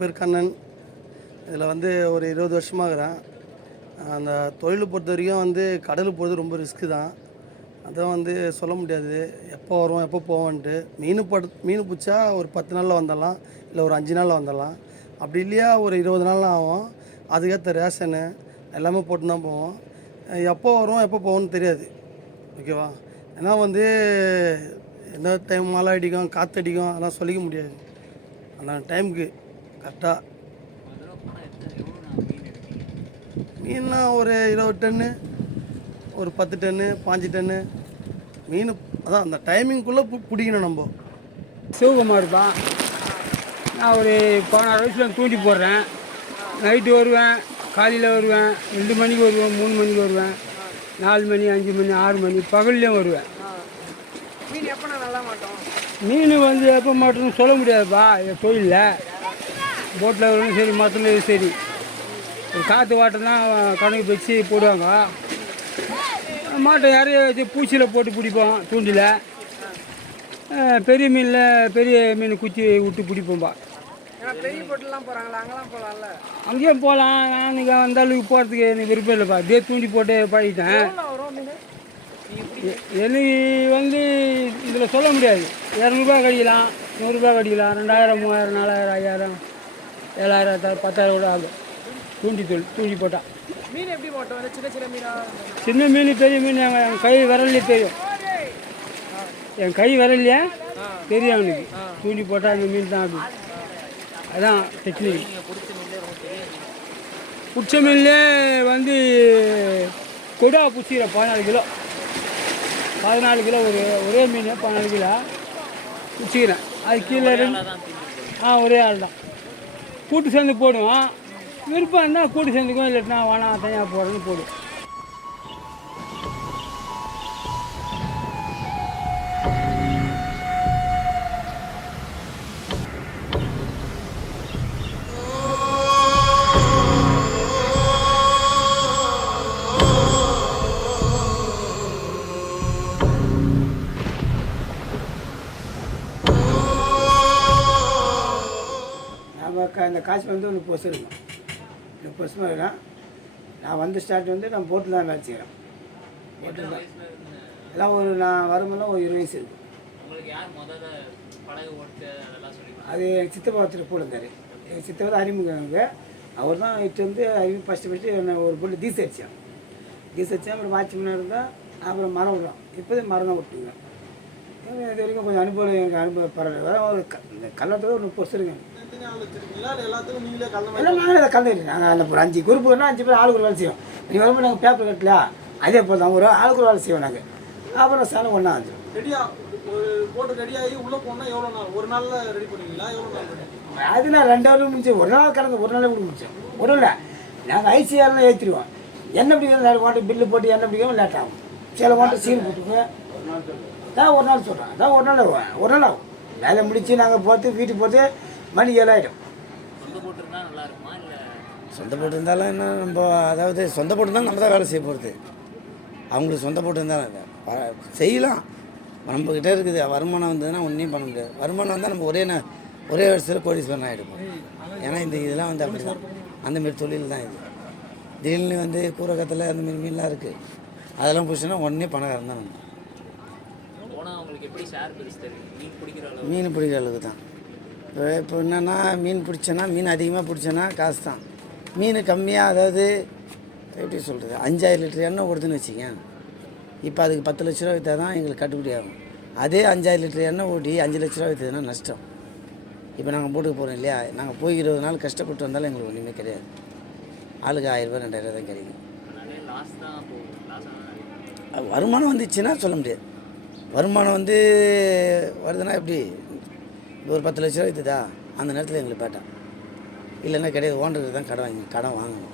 பேர் கண்ணன். இதில் வந்து ஒரு 20 வருஷமாகிறேன். அந்த தொழிலை பொறுத்த வரைக்கும் வந்து கடலுக்கு போகிறது ரொம்ப ரிஸ்க்கு தான். அதான் வந்து சொல்ல முடியாது எப்போ வருவோம் எப்போ போவோன்ட்டு. மீன் பிடிச்சா ஒரு 10 நாளில் வந்துடலாம், இல்லை ஒரு 5 நாளில் வந்துடலாம். அப்படி இல்லையா ஒரு 20 நாள்லாம் ஆகும். அதுக்கேற்ற ரேஷனு எல்லாமே போட்டு தான் போவோம். எப்போ வருவோம் எப்போ போவோம்னு தெரியாது. ஓகேவா? ஏன்னா வந்து எந்த டைம் மழை அடிக்கும், காற்றடிக்கும், அதெல்லாம் சொல்லிக்க முடியாது. அந்த டைமுக்கு கரெக்டாக மீன்னா ஒரு 20 டன்னு, ஒரு 10 டன்னு, 5 டன்னு மீன். அதான் அந்த டைமிங்குள்ளே பிடிக்கணும் நம்ம. சிவகுமார் தான். நான் ஒரு 16 வயசில் தூண்டி போடுறேன். நைட்டு வருவேன், காலையில் வருவேன், 2 மணிக்கு வருவேன், 3 மணிக்கு வருவேன், 4 மணி, 5 மணி, 6 மணி, பகல்லையும் வருவேன். மீன் எப்போ நல்லா மாட்டோம்? மீன் வந்து எப்போ மாட்டோம்னு சொல்ல முடியாதுப்பா. என் தொழிலில் போட்டில் வரணும் சரி, மற்றதும் சரி. ஒரு காற்று வாட்டம் தான் கணக்கு வச்சு போடுவாங்க. மாட்டை யாரையும் வச்சு பூச்சியில் போட்டு பிடிப்போம் தூண்டில். பெரிய மீனில் பெரிய மீன் குச்சி விட்டு பிடிப்போம்பா. ஏன்னா பெரிய போட்டுலாம் போகிறாங்களா, அங்கெல்லாம் போகலாம்ல? அங்கேயும் போகலாம். நான் இன்றைக்கி அந்த அளவுக்கு போகிறதுக்கு எனக்கு விருப்பம் இல்லைப்பா. அப்படியே தூண்டி போட்டு பழகிட்டேன். வரும் மீன் எனக்கு வந்து இதில் சொல்ல முடியாது. 200ரூபா கடிக்கலாம், 100ரூபா கடிக்கலாம், 2000, 3000, 4000, 5000, 7000, 10,000 கூட ஆகும் தூண்டி போட்டால். மீன் எப்படி மாட்டோம்? வந்து சின்ன சின்ன மீனா? சின்ன மீன் பெரிய மீன் என் கை விரல்லே தெரியும். என் கை விரல்லையே தெரியும் அவனுக்கு. தூண்டி போட்டால் அந்த மீன் தான் அப்படி. அதான் டெக்னிக். பிடிச்ச மீன்லே வந்து கொடா பிடிச்சிக்கிறேன் 14 கிலோ. 14 கிலோ ஒரே மீன் 14 கிலோ பிடிச்சிக்கிறேன். அது கீழே ஒரே ஆள் தான். கூட்டு சேர்ந்து போடுவோம். விருப்பம் இருந்தால் கூட்டு சேர்ந்துக்கும், இல்லைன்னா வேணாம் தனியாக போடுறேன்னு போடுவோம். இந்த காசு வந்து ஒரு பொசு இருக்கும். இந்த பொசு மாதிரி நான் வந்து ஸ்டார்ட் வந்து நான் போட்டில் தான் வேலை செய்கிறேன். போட்டில் தான் எல்லாம் நான் வரும்போதெல்லாம் ஒரு 20 வயசு இருக்குது. அது எங்கள் சித்தப்பா ஒருத்தர் கூட இருந்தார். எங்கள் சித்தப்பா தான் அறிமுகங்க. அவர் தான் இட்டு வந்து ஃபஸ்ட்டு என்ன ஒரு பொண்ணு தீசை அடித்தான். அப்புறம் வாட்ச்மேனாக இருந்தால் அப்புறம் மரம் விடுறோம். இப்போதே மரம் தான் விட்டுங்க. இது வரைக்கும் கொஞ்சம் அனுபவம் பரவாயில்ல. ஒரு இந்த கல்லத்தில் ஒரு 30 வருஷம் இருக்குங்க. எல்லாம் நாங்களே கலந்துக்கிட்டேன். நாங்கள் அந்த ஒரு 5 குரூப்புன்னா 5 பேர் ஆளுக்கு ஒரு வேலை செய்வோம். நீ வரும்போது நாங்கள் பேப்பர் கட்டல, அதே போல் தான் ஒரு ஆளுக்கு ஒரு வேலை செய்வோம். நாங்கள் அப்புறம் சேலம் ஒன்றா வந்துடும். போட்டு ரெடியாகி உள்ளே போனால் எவ்வளோ நாள்? ஒரு நாளில் ரெடி பண்ணுவீங்களா? எவ்வளோ நாள்? அது நான் 2 நாள் முடிச்சு, ஒரு நாள் கலந்து ஒரு நாளே கூட முடிச்சோம். ஒன்றும் இல்லை, நாங்கள் ஐசிஆர்லாம் ஏற்றிடுவோம். எண்ணெய் பிடிக்கிறது ஓட்டு பில்லு போட்டு எண்ணெய் பிடிக்கவும் லேட் ஆகும். சில ஓட்டு சீல் போட்டுக்குவேன். தான் ஒரு நாள் சொல்கிறேன். அதான் ஒரு நாள் ஆகும். வேலை முடித்து நாங்கள் போட்டு வீட்டுக்கு போட்டு மணி 7 ஆகிடும். சொந்த போட்டு இருந்தாலும் என்ன நம்ம, அதாவது சொந்த போட்டு இருந்தால் நம்ம தான் வேலை செய்ய போகிறது. அவங்களுக்கு சொந்த போட்டு இருந்தாலும் செய்யலாம். நம்மக்கிட்ட இருக்குது. வருமானம் வந்ததுன்னா ஒன்றையும் பண்ண முடியாது. வருமானம் வந்தால் நம்ம ஒரே வருஷத்தில் கோடீஸ்வரன் ஆகிடுவோம். ஏன்னா இதெல்லாம் வந்து அப்படி தான், அந்தமாரி தொழில் தான் இது. திடீர்னு வந்து கூரகத்தில் அந்தமாரி மீன்லாம் இருக்குது. அதெல்லாம் பிடிச்சோன்னா உடனே பணக்காரன் தான் நம்ம. மீன் பிடிக்கிற அளவுக்கு தான். இப்போ என்னென்னா மீன் பிடிச்சேன்னா, மீன் அதிகமாக பிடிச்சேன்னா காசு தான். மீன் கம்மியாக, அதாவது எப்படி சொல்கிறது, 5000 லிட்டர் எண்ணெய் ஓடுதுன்னு வச்சுங்க. இப்போ அதுக்கு 10 லட்ச ரூபா விற்றா தான் எங்களுக்கு கட்டுப்படி ஆகும். அதே 5000 லிட்டர் எண்ணெய் ஓட்டி 5 லட்ச ரூபா விற்றதுன்னா நஷ்டம். இப்போ நாங்கள் போட்டுக்க போகிறோம் இல்லையா, நாங்கள் போய் 20 நாள் கஷ்டப்பட்டு வந்தாலும் எங்களுக்கு ஒன்றுமே கிடையாது. ஆளுக்கு 1000 ரூபா 2000 தான் கிடைக்கும். வருமானம் வந்துச்சுன்னா சொல்ல முடியாது. வருமானம் வந்து வருதுன்னா எப்படி, ஒரு 10 லட்ச ரூபா விற்றுதா, அந்த நேரத்தில் எங்களுக்கு பேட்டா. இல்லைன்னா கிடையாது, ஓனருக்கு தான் கடன் வாங்கணும்.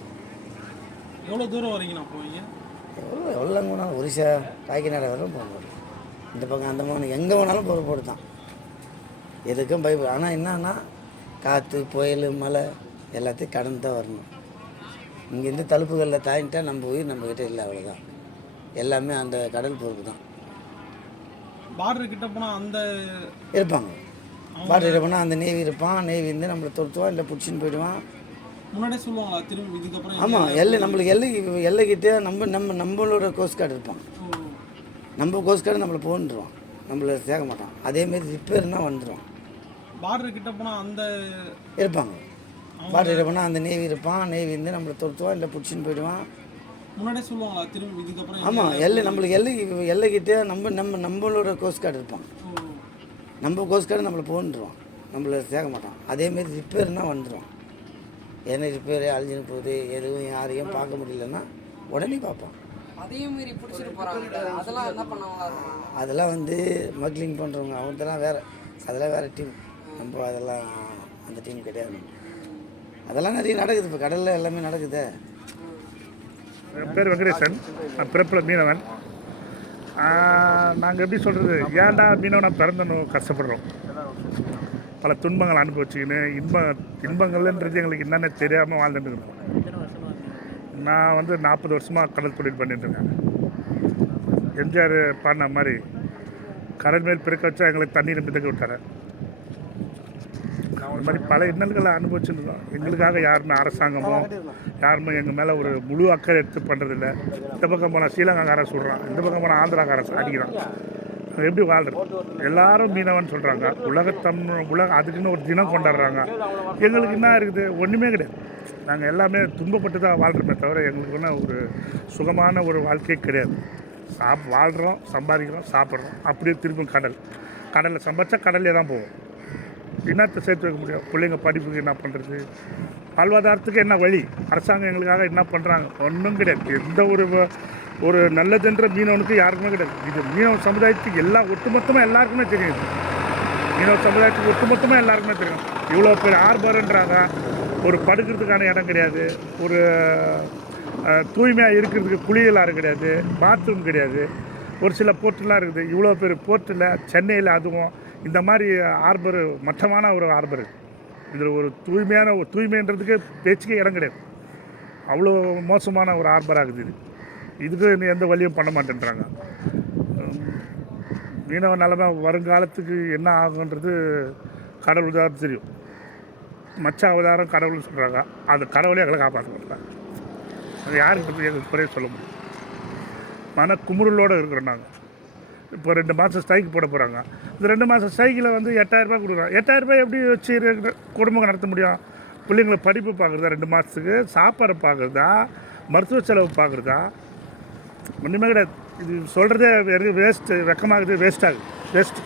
எவ்வளோ தூரம் வரீங்கண்ணா போவீங்க? எவ்வளோங்க வேணாலும் ஒரிசா காய்கநாடு வரலாம் போகணும். இந்த பக்கம் அந்த பக்கம் எங்கே வேணாலும் போட்டு தான். எதுக்கும் பயப்படும். ஆனால் என்னன்னா காற்று புயல் மழை எல்லாத்தையும் கடந்து தான் வரணும். இங்கேருந்து தடுப்புகளில் தாங்கிட்டா நம்ம உயிர் நம்மக்கிட்ட இல்லை, அவ்வளோதான். எல்லாமே அந்த கடல் பொறுப்பு தான். பார்டர் கிட்ட போனால் அந்த இருப்பாங்க. பார்டர் ஏரியா போனால் அந்த நேவி இருப்பான், நேவி வந்து நம்மளை துரத்துவான் இல்லை பிடிச்சின்னு போயிடுவான். முன்னாடியே சொல்லுவாங்களா திரும்பி இதுக்கப்புறம் ஆமாம், நம்மளுக்கு எல்லைக்கிட்டே நம்மளோட கோஸ்ட் கார்டு இருப்பான். நம்ம கோஸ்ட் கார்டு நம்மளை போன்றுவான், நம்மளை சேர்க்க மாட்டான். அதேமாரி ரிப்பேர்னா வந்துடுவான். பார்டர் கிட்ட போனால் அந்த இருப்பாங்க. பார்டர் ஏரியா போனால் அந்த நேவி இருப்பான், நேவி வந்து நம்மளை துரத்துவான் இல்லை பிடிச்சின்னு போயிடுவான். முன்னாடியே சொல்லுவாங்களா திரும்பி இதுக்கப்புறம் ஆமாம், நம்மளுக்கு எல்லைக்கிட்டே நம்மளோட கோஸ்ட் கார்டு இருப்பான். நம்ம கோஸ்ட் கார்டு நம்மளை போன்றுவான், நம்மளை சேர்க்க மாட்டான். அதேமாரி ரிப்பேர்னா வந்துடுவான். என்ன ரிப்பேர் அழிஞ்சுன்னு போகுது, எதுவும் யாரையும் பார்க்க முடியலன்னா உடனே பார்ப்பான். அதையும் மீறி பிடிச்சிட்டு போறாங்க, அதெல்லாம் என்ன பண்ணுவாங்களா இருக்கும்? அதெல்லாம் வந்து ஸ்மக்லிங் பண்ணுறவங்க, அவங்கெல்லாம் வேறு, அதெல்லாம் வேறு டீம். நம்ம அதெல்லாம் அந்த டீம் கிடையாது. அதெல்லாம் நிறைய நடக்குது, இப்போ கடலில் எல்லாமே நடக்குது. என் பேர் வெங்கடேசன், நான் பிறப்பில் மீனவன். நாங்கள் எப்படி சொல்கிறது, ஏன்டா மீனவனாக பிறந்தணும் கஷ்டப்படுறோம். பல துன்பங்கள் அனுபவிச்சுக்கின்னு இன்பங்கள்ன்றது எங்களுக்கு என்னென்ன தெரியாமல் வாழ்ந்துட்டு இருக்கோம். நான் வந்து 40 வருஷமாக கடல் தொழில் பண்ணிட்டுருக்கேன். எம்ஜிஆர் பாடின மாதிரி கடல் மேல் பிறக்க வச்சா எங்களுக்கு தண்ணீர் மிதக்க விட்டார். இந்த மாதிரி பல இன்னல்களை அனுபவிச்சுருக்கோம். எங்களுக்காக யாருமே அரசாங்கமோ யாருமே எங்கள் மேலே ஒரு முழு அக்கறை எடுத்து பண்ணுறதில்ல. இந்த பக்கம் போனால் ஸ்ரீலங்காக்காரன் சொல்கிறான், இந்த பக்கம் போனால் ஆந்திராக்காரன் அடிக்கிறான். எப்படி வாழ்றது? எல்லாரும் மீனவன் சொல்கிறாங்க. அதுக்குன்னு ஒரு தினம் கொண்டாடுறாங்க. எங்களுக்கு என்ன இருக்குது? ஒன்றுமே கிடையாது. நாங்கள் எல்லாமே துன்பப்பட்டு தான் வாழ்கிறோமே தவிர எங்களுக்கு ஒன்றும் ஒரு சுகமான ஒரு வாழ்க்கையே கிடையாது. வாழ்கிறோம், சம்பாதிக்கிறோம், சாப்பிட்றோம், அப்படியே திரும்பும் கடலில் சம்பாதிச்சா கடல்லே தான் போவோம். என்னத்தை சேர்த்து வைக்க முடியும்? பிள்ளைங்க படிப்புக்கு என்ன பண்ணுறது? வாழ்வாதாரத்துக்கு என்ன வழி? அரசாங்கம் எங்களுக்காக என்ன பண்ணுறாங்க? ஒன்றும் கிடையாது. எந்த ஒரு நல்லதுன்ற மீனவனுக்கு யாருக்குமே கிடையாது. இது மீனவ சமுதாயத்துக்கு ஒட்டுமொத்தமாக எல்லாருக்குமே தெரியும். மீனவ சமுதாயத்துக்கு ஒட்டுமொத்தமாக எல்லாருக்குமே தெரியும். இவ்வளோ பேர் ஆர்பருன்றாங்க, ஒரு படுக்கிறதுக்கான இடம் கிடையாது, ஒரு தூய்மையாக இருக்கிறதுக்கு குளியலாறு கிடையாது, பாத்ரூம் கிடையாது. ஒரு சில போர்ட்டெலாம் இருக்குது. இவ்வளோ பேர் போர்ட்டில் சென்னையில் அதுவும் இந்த மாதிரி ஆர்பரு மட்டமான ஒரு ஆர்பர். இதில் ஒரு தூய்மைன்றதுக்கு பேச்சுக்கே இடம் கிடையாது. அவ்வளோ மோசமான ஒரு ஆர்பர் ஆகுது. இதுக்கு எந்த வழியும் பண்ண மாட்டேன்றாங்க. மீனவ நிலைமை வருங்காலத்துக்கு என்ன ஆகுன்றது கடவுள் தான் தெரியும். மச்ச அவதாரம் கடவுள்னு சொல்கிறாங்க. அந்த கடவுளே எங்களை காப்பாற்ற மாட்டாங்க. அது யாருக்கு எங்களுக்கு குறைய சொல்ல முடியும்? மன குமுறலோடு இருக்கிறோம் நாங்கள். இப்போ 2 மாதம் ஸ்ட்ரைக் போட போகிறாங்க. இந்த 2 மாதம் ஸ்ட்ரைக்கில் வந்து 8000 ரூபாய் கொடுக்குறாங்க. 8000 ரூபாய் எப்படி வச்சு குடும்பம் நடத்த முடியும்? பிள்ளைங்களை படிப்பு பார்க்குறதா, 2 மாதத்துக்கு சாப்பாடு பார்க்குறதா, மருத்துவ செலவு பார்க்குறதா? ஒன்றுமே கிடையாது. இது சொல்கிறதே வேஸ்ட்டு, வெக்கமாகுது, வேஸ்ட்.